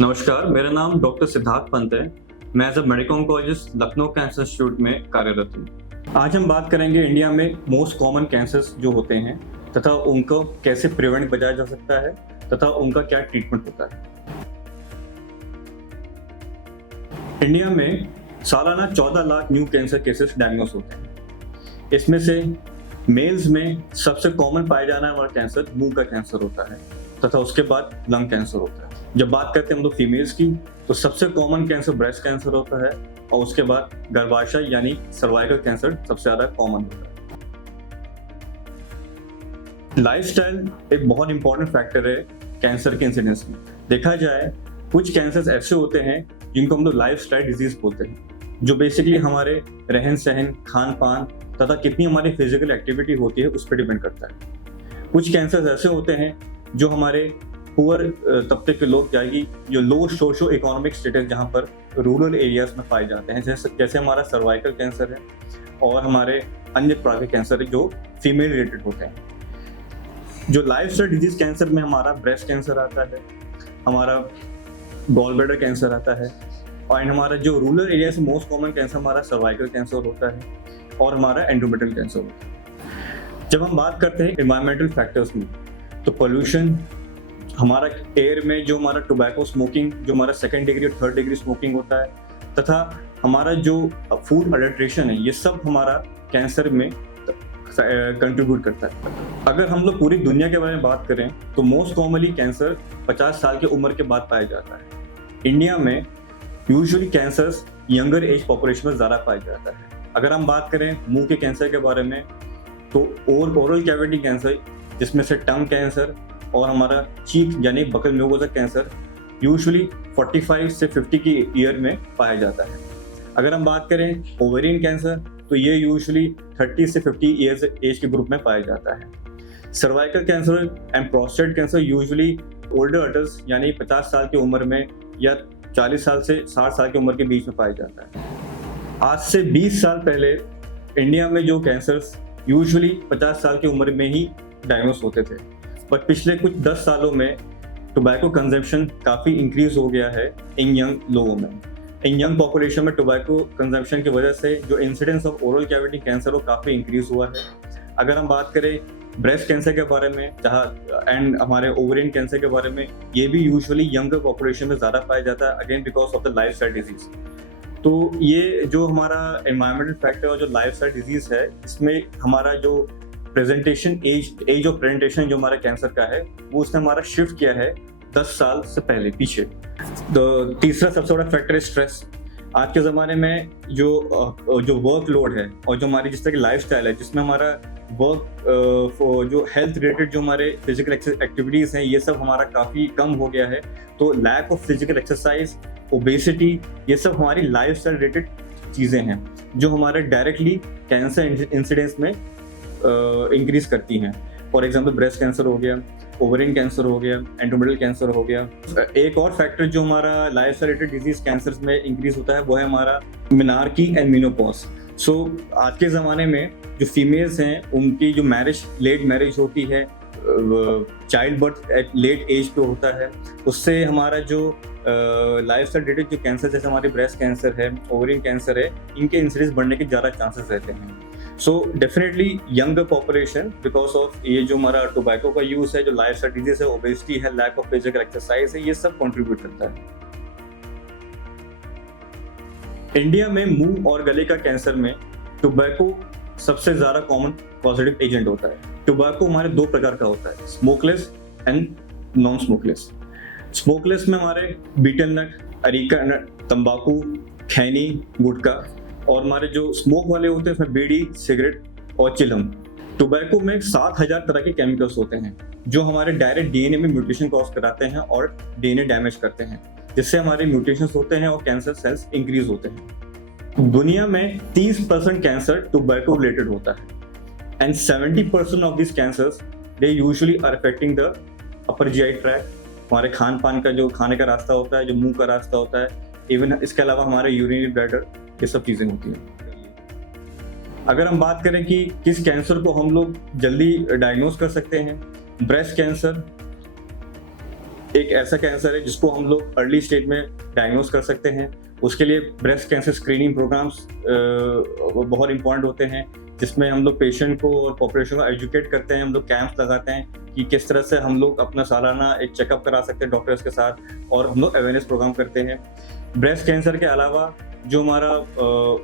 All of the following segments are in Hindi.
नमस्कार, मेरा नाम डॉक्टर सिद्धार्थ पंत है। मैं as a medical oncologist Lucknow cancer institute में कार्यरत हूँ। आज हम बात करेंगे इंडिया में मोस्ट कॉमन कैंसर्स जो होते हैं तथा उनको कैसे प्रिवेंट बचाया जा सकता है तथा उनका क्या ट्रीटमेंट होता है। इंडिया में सालाना 14 lakh new cancer cases diagnose होते हैं। इसमें से मेल्स में सबसे कॉमन पाया जाने वाला कैंसर मुंह का कैंसर होता है तथा उसके बाद लंग कैंसर होता है। जब बात करते हैं हम लोग फीमेल्स की, तो सबसे कॉमन कैंसर ब्रेस्ट कैंसर होता है और उसके बाद गर्भाशय यानी सर्वाइकल कैंसर सबसे ज्यादा कॉमन होता है। लाइफस्टाइल एक बहुत इंपॉर्टेंट फैक्टर है कैंसर के इंसिडेंस में। देखा जाए कुछ कैंसर्स ऐसे होते हैं जिनको हम लोग लाइफस्टाइल डिजीज बोलते हैं, जो बेसिकली हमारे रहन सहन, खान पान तथा कितनी हमारी फिजिकल एक्टिविटी होती है उस पर डिपेंड करता है। कुछ कैंसर्स ऐसे होते हैं जो हमारे पुअर तबके के लोग जाएगी, जो लो सोशो इकोनॉमिक स्टेटस जहाँ पर रूरल एरियाज में पाए जाते हैं, जैसे हमारा सर्वाइकल कैंसर है और हमारे अन्य प्रकार के कैंसर है जो फीमेल रिलेटेड होते हैं। जो लाइफस्टाइल डिजीज कैंसर में हमारा ब्रेस्ट कैंसर आता है, हमारा गॉल ब्लैडर कैंसर आता है और हमारा जो रूरल एरिया से मोस्ट कॉमन कैंसर हमारा सर्वाइकल कैंसर होता है और हमारा एंडोमेट्रियल कैंसर होता है। जब हम बात करते हैं एनवायरमेंटल फैक्टर्स में, तो पोल्यूशन, हमारा एयर में जो हमारा टोबैको स्मोकिंग, जो हमारा सेकंड डिग्री और थर्ड डिग्री स्मोकिंग होता है, तथा हमारा जो फूड अडल्ट्रेशन है, ये सब हमारा कैंसर में कंट्रीब्यूट करता है। अगर हम लोग पूरी दुनिया के बारे में बात करें तो मोस्ट कॉमनली कैंसर 50 साल की उम्र के बाद पाया जाता है। इंडिया में usually cancers younger age population में ज़्यादा पाया जाता है। अगर हम बात करें मुंह के कैंसर के बारे में, तो ओरल कैविटी कैंसर, जिसमें से टंग कैंसर और हमारा चीक यानी बकल म्यूकोसा कैंसर यूजुअली 45 से 50 की ईयर में पाया जाता है। अगर हम बात करें ओवेरियन कैंसर, तो ये यूजुअली 30 से 50 ईयर्स एज के ग्रुप में पाया जाता है। Cervical cancer and prostate cancer usually older adults यानी 50 साल की उम्र में या 40 साल से 60 साल की उम्र के बीच में पाया जाता है। आज से 20 साल पहले इंडिया में जो कैंसर्स यूजुअली 50 साल की उम्र में ही डायग्नोस होते थे, पर पिछले कुछ 10 सालों में टोबैको कंजम्पशन काफ़ी इंक्रीज हो गया है इन यंग लोगों में। इन यंग पॉपुलेशन में टोबैको कंजम्पशन की वजह से जो incidence of oral cavity cancer वो काफ़ी इंक्रीज हुआ है। अगर हम बात करें ब्रेस्ट कैंसर के बारे में एंड हमारे ओवरियन कैंसर के बारे में, ये भी यूजुअली यंगर पॉपुलेशन में ज़्यादा पाया जाता है, again because of the lifestyle disease. तो ये जो हमारा एनवायरमेंटल फैक्टर और जो लाइफस्टाइल डिजीज है, इसमें हमारा जो प्रेजेंटेशन एज ऑफ प्रेजेंटेशन जो हमारा कैंसर का है, वो उसने हमारा शिफ्ट किया है 10 साल से पहले पीछे। तो तीसरा सबसे बड़ा फैक्टर है स्ट्रेस। आज के ज़माने में जो वर्कलोड है और जो हमारी जिस तरह की लाइफस्टाइल है, जिसमें हमारा वर्क जो हेल्थ रिलेटेड जो हमारे फिजिकल एक्टिविटीज़ हैं, ये सब हमारा काफ़ी कम हो गया है। तो lack of physical exercise, obesity, ये सब हमारी लाइफस्टाइल रिलेटेड चीज़ें हैं जो हमारे डायरेक्टली कैंसर इंसिडेंस में इंक्रीज करती हैं। फॉर एग्जांपल ब्रेस्ट कैंसर हो गया, ओवरियन कैंसर हो गया, एंडोमेट्रियल कैंसर हो गया। एक और फैक्टर जो हमारा लाइफस्टाइल रिलेटेड डिजीज कैंसर्स में इंक्रीज होता है वो है हमारा मेनार्की एंड मेनोपॉज। सो आज के ज़माने में जो फीमेल्स हैं उनकी जो लेट मैरिज होती है, child birth at late age पे होता है, उससे हमारा जो लाइफस्टाइल रिलेटेड जो कैंसर जैसे हमारे ब्रेस्ट कैंसर है, ओवरियन कैंसर है, इनके इंसिडेंस बढ़ने के ज़्यादा चांसेस रहते हैं। So definitely younger population because of ये जो हमारा टोबैको का यूज है, जो लाइफस्टाइल डिजीज है, ओबेसिटी है, लैक ऑफ फिजिकल एक्सरसाइज है, ये सब कंट्रीब्यूट करता है। इंडिया में मुंह और गले का कैंसर में टोबैको सबसे ज्यादा कॉमन पॉजिटिव एजेंट होता है। टोबैको हमारे 2 प्रकार का होता है, smokeless and non smokeless. Smokeless में हमारे बीटल नट, अरीका नट, तंबाकू, खैनी, गुटखा, और हमारे जो स्मोक वाले होते हैं उसमें बीड़ी, सिगरेट और चिलम। टोबैको में 7000 तरह के केमिकल्स होते हैं जो हमारे डायरेक्ट डीएनए में म्यूटेशन कॉज कराते हैं और डीएनए डैमेज करते हैं, जिससे हमारे म्यूटेशंस होते हैं और कैंसर सेल्स इंक्रीज होते हैं। दुनिया में 30% कैंसर टोबैको रिलेटेड होता है and 70% of this cancers they usually are affecting the upper GI tract, हमारे खान पान का जो खाने का रास्ता होता है, जो मुंह का रास्ता होता है, इवन इसके अलावा हमारे यूरिनरी ब्लैडर, ये सब चीज़ें होती हैं। अगर हम बात करें कि किस कैंसर को हम लोग जल्दी डायग्नोस कर सकते हैं, ब्रेस्ट कैंसर एक ऐसा कैंसर है जिसको हम लोग अर्ली स्टेज में डायग्नोस कर सकते हैं। उसके लिए ब्रेस्ट कैंसर स्क्रीनिंग प्रोग्राम्स बहुत इंपॉर्टेंट होते हैं, जिसमें हम लोग पेशेंट को और पॉपुलेशन को एजुकेट करते हैं। हम लोग कैंप्स लगाते हैं कि किस तरह से हम लोग अपना सालाना एक चेकअप करा सकते हैं डॉक्टर्स के साथ, और हम लोग अवेयरनेस प्रोग्राम करते हैं। ब्रेस्ट कैंसर के अलावा जो हमारा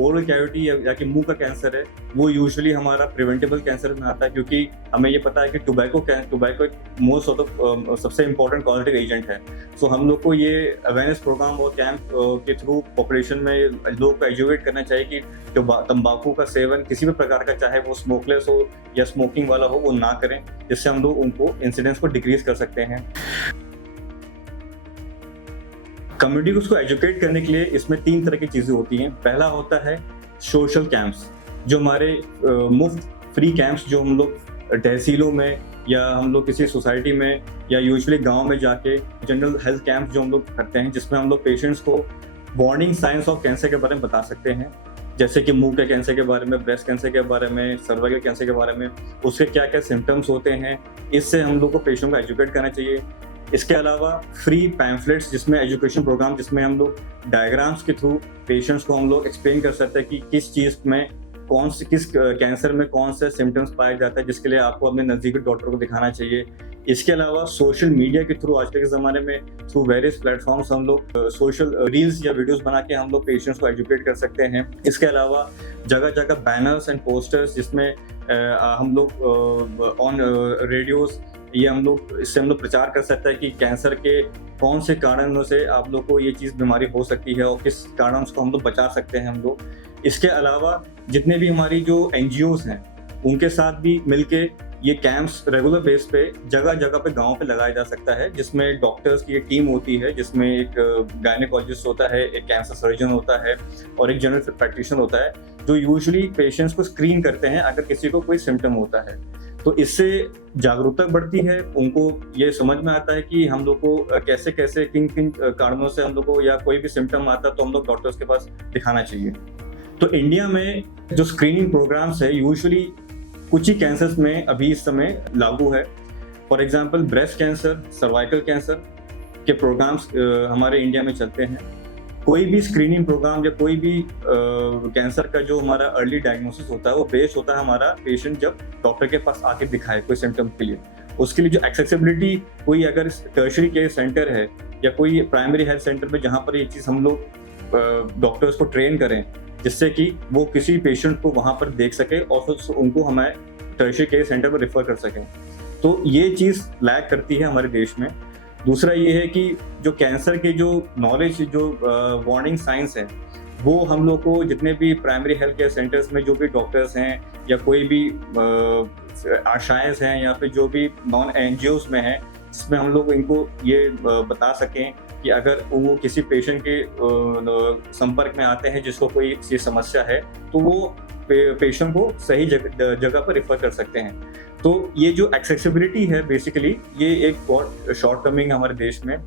ओरल कैविटी या कि मुंह का कैंसर है, वो यूजुअली हमारा प्रिवेंटेबल कैंसर में आता है, क्योंकि हमें ये पता है कि टोबैको एक मोस्ट ऑफ द सबसे इम्पोर्टेंट कॉजेटिव एजेंट है। सो हम लोग को ये अवेयरनेस प्रोग्राम और कैंप के थ्रू पॉपुलेशन में लोगों को एजुकेट करना चाहिए कि जो तंबाकू का सेवन किसी भी प्रकार का, चाहे वो स्मोकलेस हो या स्मोकिंग वाला हो, वो ना करें, जिससे हम लोग उनको इंसिडेंस को डिक्रीज कर सकते हैं। कम्युनिटी को उसको एजुकेट करने के लिए इसमें 3 तरह की चीज़ें होती हैं। पहला होता है सोशल कैंप्स, जो हमारे मुफ्त फ्री कैंप्स जो हम लोग तहसीलों में या हम लोग किसी सोसाइटी में या यूजुअली गांव में जाके जनरल हेल्थ कैंप जो हम लोग करते हैं, जिसमें हम लोग पेशेंट्स को वार्निंग साइंस ऑफ कैंसर के बारे में बता सकते हैं, जैसे कि मुंह के कैंसर के बारे में, ब्रेस्ट कैंसर के बारे में, सर्वाइकल कैंसर के बारे में, उसके क्या क्या सिम्टम्स होते हैं। इससे हम लोग को पेशेंट को एजुकेट करना चाहिए। इसके अलावा फ्री पैम्फलेट्स, जिसमें एजुकेशन प्रोग्राम, जिसमें हम लोग डायग्राम्स के थ्रू पेशेंट्स को हम लोग एक्सप्लेन कर सकते हैं कि किस चीज़ में किस कैंसर में कौन से सिम्टम्स पाया जाता है, जिसके लिए आपको अपने नज़दीकी डॉक्टर को दिखाना चाहिए। इसके अलावा सोशल मीडिया के थ्रू आजकल के ज़माने में थ्रू वेरियस प्लेटफॉर्म्स हम लोग सोशल रील्स या वीडियोस बना के हम लोग पेशेंट्स को एजुकेट कर सकते हैं। इसके अलावा जगह जगह बैनर्स एंड पोस्टर्स, जिसमें हम लोग ऑन रेडियोस इससे हम लोग प्रचार कर सकते हैं कि कैंसर के कौन से कारणों से आप लोग को ये चीज़ बीमारी हो सकती है और किस कारण उसको हम लोग बचा सकते हैं हम लोग। इसके अलावा जितने भी हमारी जो NGOs हैं, उनके साथ भी मिलके ये कैंप्स रेगुलर बेस पे जगह जगह पे गांव पे लगाया जा सकता है, जिसमें डॉक्टर्स की एक टीम होती है, जिसमें एक गायनेकोलॉजिस्ट होता है, एक कैंसर सर्जन होता है और एक जनरल प्रैक्टिशनर होता है, जो यूजुअली पेशेंट्स को स्क्रीन करते हैं अगर किसी को कोई सिम्टम होता है। तो इससे जागरूकता बढ़ती है, उनको ये समझ में आता है कि हम लोग को कैसे कैसे किन किन कारणों से हम लोग को या कोई भी सिम्टम आता है तो हम लोग डॉक्टर्स के पास दिखाना चाहिए। तो इंडिया में जो स्क्रीनिंग प्रोग्राम्स है, यूजुअली कुछ ही कैंसर्स में अभी इस समय लागू है। For example breast cancer, cervical cancer के प्रोग्राम्स हमारे इंडिया में चलते हैं। कोई भी स्क्रीनिंग प्रोग्राम या कोई भी कैंसर का जो हमारा अर्ली डायग्नोसिस होता है, वो बेस्ड होता है हमारा पेशेंट जब डॉक्टर के पास आके दिखाए कोई सिम्टम के लिए। उसके लिए जो एक्सेसिबिलिटी, कोई अगर टर्शरी केयर सेंटर है या कोई प्राइमरी हेल्थ सेंटर में जहाँ पर ये चीज़ हम लोग डॉक्टर्स को ट्रेन करें, जिससे कि वो किसी पेशेंट को वहाँ पर देख सके और फिर उनको हमारे टर्शरी केयर सेंटर पर रेफर कर सकें, तो ये चीज़ लैक करती है हमारे देश में। दूसरा ये है कि जो कैंसर के जो नॉलेज, जो वार्निंग साइंस है, वो हम लोग को जितने भी प्राइमरी हेल्थ केयर सेंटर्स में जो भी डॉक्टर्स हैं या कोई भी आशाएं हैं या फिर जो भी नॉन NGOs में हैं, जिसमें हम लोग इनको ये बता सकें कि अगर वो किसी पेशेंट के संपर्क में आते हैं जिसको कोई सी समस्या है, तो वो पेशेंट को सही जगह पर रेफर कर सकते हैं। तो ये जो एक्सेसिबिलिटी है, बेसिकली ये एक बहुत शॉर्टकमिंग हमारे देश में।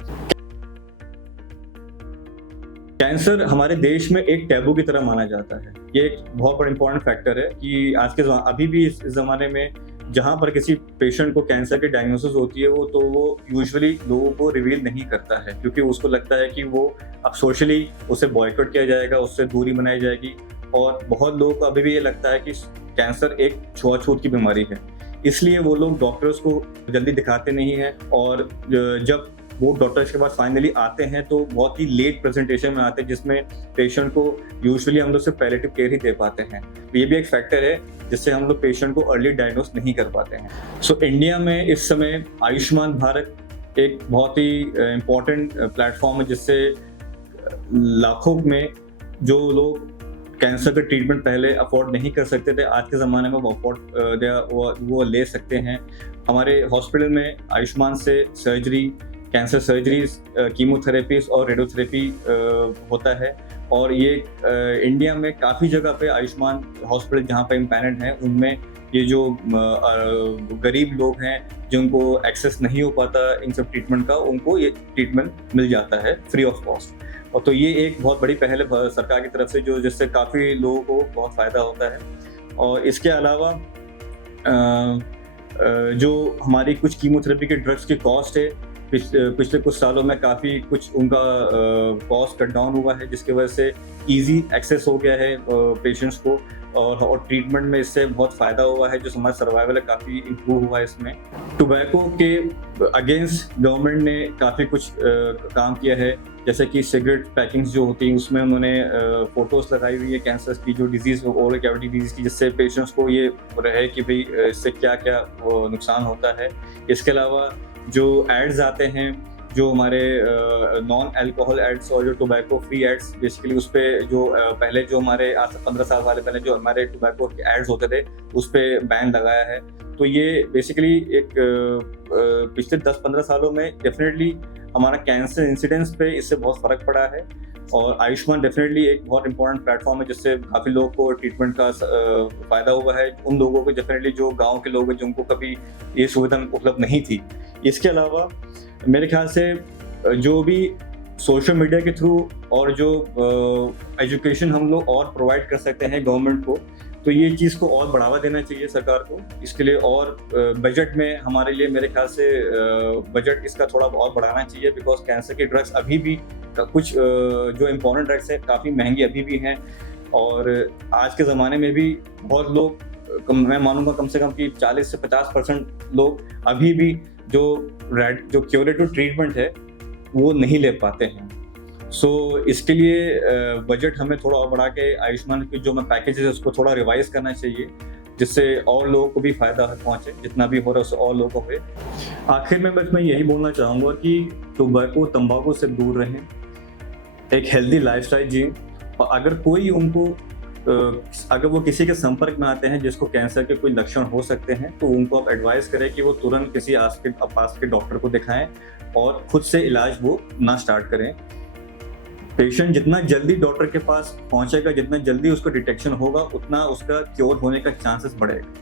कैंसर हमारे देश में एक टैबू की तरह माना जाता है। ये एक बहुत बड़ा इंपॉर्टेंट फैक्टर है कि आज के अभी भी इस ज़माने में जहाँ पर किसी पेशेंट को कैंसर की डायग्नोसिस होती है, वो यूजुअली लोगों को रिवील नहीं करता है, क्योंकि उसको लगता है कि वो अब सोशली उसे बॉयकॉट किया जाएगा, उससे दूरी बनाई जाएगी। और बहुत लोगों को अभी भी ये लगता है कि कैंसर एक छुआछूत की बीमारी है, इसलिए वो लोग डॉक्टर्स को जल्दी दिखाते नहीं हैं। और जब वो डॉक्टर्स के पास फाइनली आते हैं तो बहुत ही लेट प्रेजेंटेशन में आते हैं, जिसमें पेशेंट को यूजुअली हम लोग सिर्फ पैलिएटिव केयर ही दे पाते हैं। ये भी एक फैक्टर है जिससे हम लोग पेशेंट को अर्ली डायग्नोस नहीं कर पाते हैं। सो इंडिया में इस समय आयुष्मान भारत एक बहुत ही इम्पोर्टेंट प्लेटफॉर्म है, जिससे लाखों में जो लोग कैंसर का ट्रीटमेंट पहले अफोर्ड नहीं कर सकते थे, आज के ज़माने में वो ले सकते हैं। हमारे हॉस्पिटल में आयुष्मान से सर्जरी, कैंसर सर्जरीज, कीमोथेरेपीज और रेडियोथेरेपी होता है। और ये इंडिया में काफ़ी जगह पे आयुष्मान हॉस्पिटल जहाँ पे इम्पैनल्ड हैं, उनमें ये जो गरीब लोग हैं जिनको एक्सेस नहीं हो पाता इन सब ट्रीटमेंट का, उनको ये ट्रीटमेंट मिल जाता है फ्री ऑफ कॉस्ट। और तो ये एक बहुत बड़ी पहल है सरकार की तरफ से, जिससे काफ़ी लोगों को बहुत फ़ायदा होता है। और इसके अलावा जो हमारी कुछ कीमोथेरेपी के ड्रग्स की कॉस्ट है, पिछले कुछ सालों में काफ़ी कुछ उनका कॉस्ट कट डाउन हुआ है, जिसकी वजह से ईज़ी एक्सेस हो गया है पेशेंट्स को, और ट्रीटमेंट में इससे बहुत फ़ायदा हुआ है, जो हमारा सर्वाइवल है काफ़ी इम्प्रूव हुआ है इसमें। टोबैको के अगेंस्ट गवर्नमेंट ने काफ़ी कुछ काम किया है, जैसे कि सिगरेट पैकिंग्स जो होती हैं उसमें उन्होंने फ़ोटोज़ लगाई हुई है कैंसर की, जो डिज़ीज़ ओरल कैविटी डिज़ीज़ की, जिससे पेशेंट्स को ये रहे कि भाई इससे क्या क्या नुकसान होता है। इसके अलावा जो एड्स आते हैं, जो हमारे नॉन अल्कोहल एड्स और जो टोबैको फ्री एड्स, बेसिकली उस पे जो पहले जो हमारे आज से 15 साल पहले जो हमारे टोबैको के एड्स होते थे उस पे बैन लगाया है। तो ये बेसिकली एक पिछले 10-15 सालों में डेफिनेटली हमारा कैंसर इंसिडेंस पे इससे बहुत फ़र्क पड़ा है, और आयुष्मान डेफिनेटली एक बहुत इंपॉर्टेंट प्लेटफॉर्म है, जिससे काफ़ी लोगों को ट्रीटमेंट का फ़ायदा हुआ है। उन लोगों को डेफिनेटली जो गाँव के लोग हैं जिनको कभी ये सुविधा उपलब्ध नहीं थी। इसके अलावा मेरे ख्याल से जो भी सोशल मीडिया के थ्रू और जो एजुकेशन हम लोग और प्रोवाइड कर सकते हैं गवर्नमेंट को, तो ये चीज़ को और बढ़ावा देना चाहिए सरकार को। इसके लिए और बजट में हमारे लिए मेरे ख्याल से बजट इसका थोड़ा और बढ़ाना चाहिए, बिकॉज कैंसर के ड्रग्स अभी भी कुछ जो इम्पोर्टेंट ड्रग्स है काफ़ी महंगी अभी भी हैं, और आज के ज़माने में भी बहुत लोग, मैं मानूंगा कम से कम कि 40 से 50% लोग अभी भी जो क्यूरेटिव ट्रीटमेंट है वो नहीं ले पाते हैं। सो इसके लिए बजट हमें थोड़ा और बढ़ा के आयुष्मान की जो पैकेज है उसको थोड़ा रिवाइज करना चाहिए, जिससे और लोगों को भी फायदा पहुंचे, जितना भी हो रहा है उससे और लोगों को हुए। आखिर में बस मैं यही बोलना चाहूँगा कि टोबैको तंबाकू से दूर रहें, एक हेल्दी लाइफस्टाइल जिएं, और अगर वो किसी के संपर्क में आते हैं जिसको कैंसर के कोई लक्षण हो सकते हैं, तो उनको आप एडवाइस करें कि वो तुरंत किसी पास के डॉक्टर को दिखाएं और खुद से इलाज वो ना स्टार्ट करें। पेशेंट जितना जल्दी डॉक्टर के पास पहुंचेगा, जितना जल्दी उसको डिटेक्शन होगा, उतना उसका क्योर होने का चांसेस बढ़ेगा।